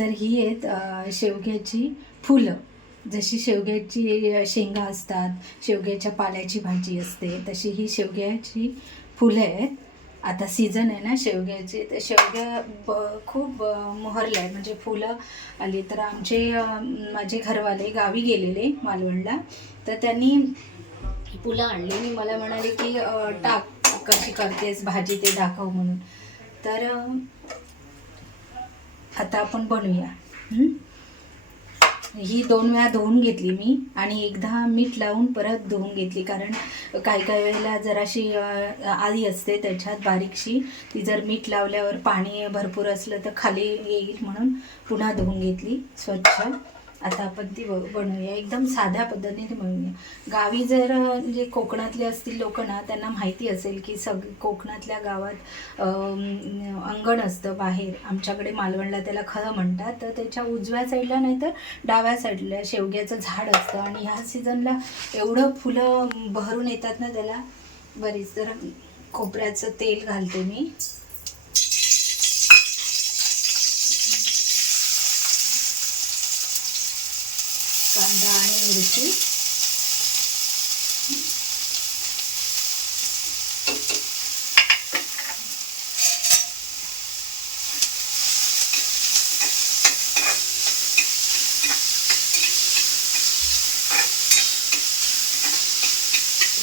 तर ही आहेत शेवग्याची फुलं. जशी शेवग्याची शेंगा असतात, शेवग्याच्या पाल्याची भाजी असते, तशी ही शेवग्याची फुलं आहेत. आता सीझन आहे ना शेवग्याचे, तर शेवग्या खूप मोहरल्या आहे, म्हणजे फुलं आली. तर माझे घरवाले गावी गेलेले मालवणला, तर त्यांनी फुलं आणली आणि मला म्हणाले की टाक, कशी करतेस भाजी ते दाखव म्हणून. तर आता आपण बनवूया. ही 2 वेळा धुवून घेतली मी आणि एकदा मीठ लावून परत धुवून घेतली, कारण काही काही वेळेला जराशी आळी असते त्याच्यात बारीकशी, ती जर मीठ लावल्यावर पाणी भरपूर असलं तर खाली येईल, म्हणून पुन्हा धुवून घेतली स्वच्छ. आता आपण ती बनवूया, एकदम साध्या पद्धतीने बनवूया. गावी जर म्हणजे कोकणातले असतील लोक ना, त्यांना माहिती असेल की कोकणातल्या गावात अंगण असतं बाहेर. आमच्याकडे मालवणला त्याला खळं म्हणतात. तर त्याच्या उजव्या साईडला नाही तर डाव्या साईडला शेवग्याचं झाड असतं, आणि ह्या सीझनला एवढं फुलं बहरून येतात ना त्याला बरीच. जरा खोबऱ्याचं तेल घालते मी. कांदा आणि मिरची,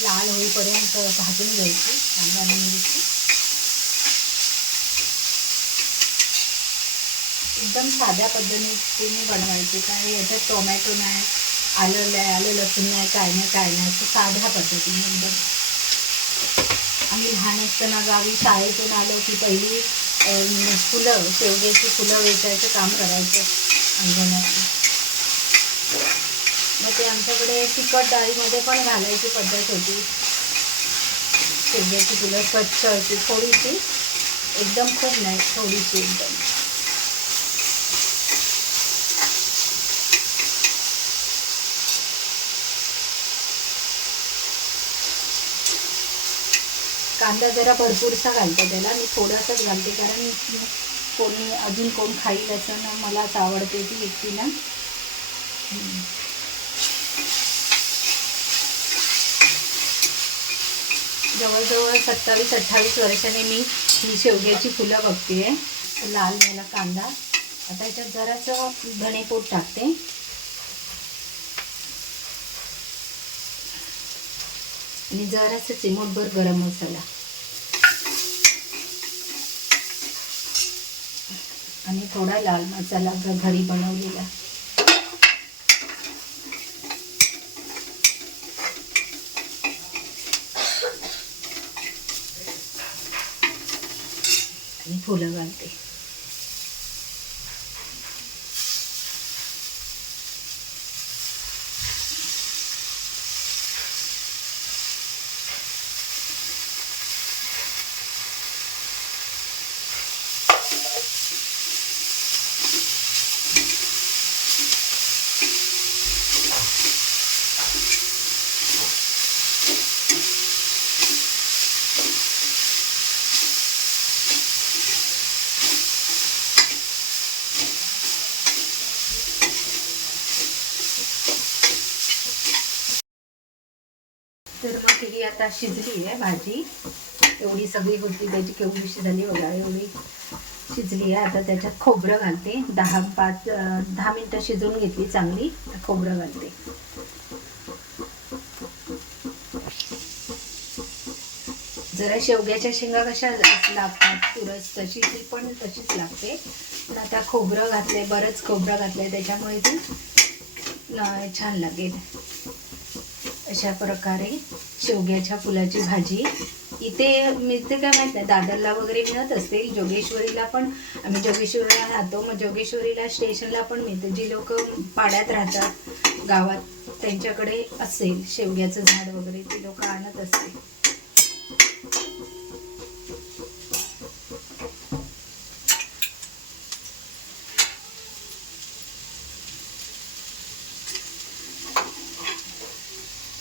लाल होईपर्यंत भाजून घ्यायची कांदा आणि मिरची. एकदम साध्या पद्धतीने बनवायची, काय याच्यात टोमॅटो नाही, आलं लसूण नाही, काय नाही, असं साध्या पद्धतीने एकदम. आम्ही लहान असताना गावी शाळेतून आलो की पहिली फुलं, शेवग्याची फुलं वेचायचं काम करायचं अंगणात. मग ते आमच्याकडे तिखट डाळीमध्ये पण घालायची पद्धत होती. शेवग्याची फुलं स्वच्छ अशी थोडीशी, एकदम खूप नाही, थोडीशी एकदम. कांदा जरा भरपूरसा घालते त्याला, मी थोडासाच घालते, कारण कोण खाईल असं ना, मलाच आवडते ती एकटीला. जवळजवळ 27-28 वर्षाने मी ही शेवग्याची फुलं बघते. लाल झाला कांदा. आता याच्यात जरासं धणेपूड टाकते आणि जरासं चिमूटभर गरम मसाला आणि थोडा लाल मसाला घरी बनवलेला. आणि फुलं घालते. तर मग ही आता शिजली आहे भाजी. एवढी सगळी होती त्याची, केवढीशी झाली बघा, एवढी शिजली आहे. आता त्याच्यात खोबरं घालते. 10 मिनटं शिजवून घेतली चांगली. खोबरं घालते. जरा शेवग्याच्या शेंगा कशा लागतात तुरस, तशी ती पण तशीच लागते. पण आता खोबरं घातलंय, बरंच खोबरं घातलंय, त्याच्यामुळे ती छान लागेल. अशा प्रकारे शेवग्याच्या फुलाची भाजी इथे मिळते काय माहीत नाही, दादरला वगैरे मिळत असते. जोगेश्वरीला पण, आम्ही जोगेश्वरीला राहतो, मग जोगेश्वरीला स्टेशनला पण मिळते. जी लोक पाड्यात राहतात गावात, त्यांच्याकडे असेल शेवग्याचं झाड वगैरे, ती लोक आणत असतील.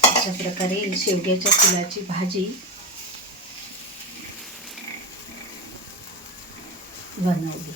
अशा प्रकारे शेवग्याच्या फुलाची भाजी बनवली.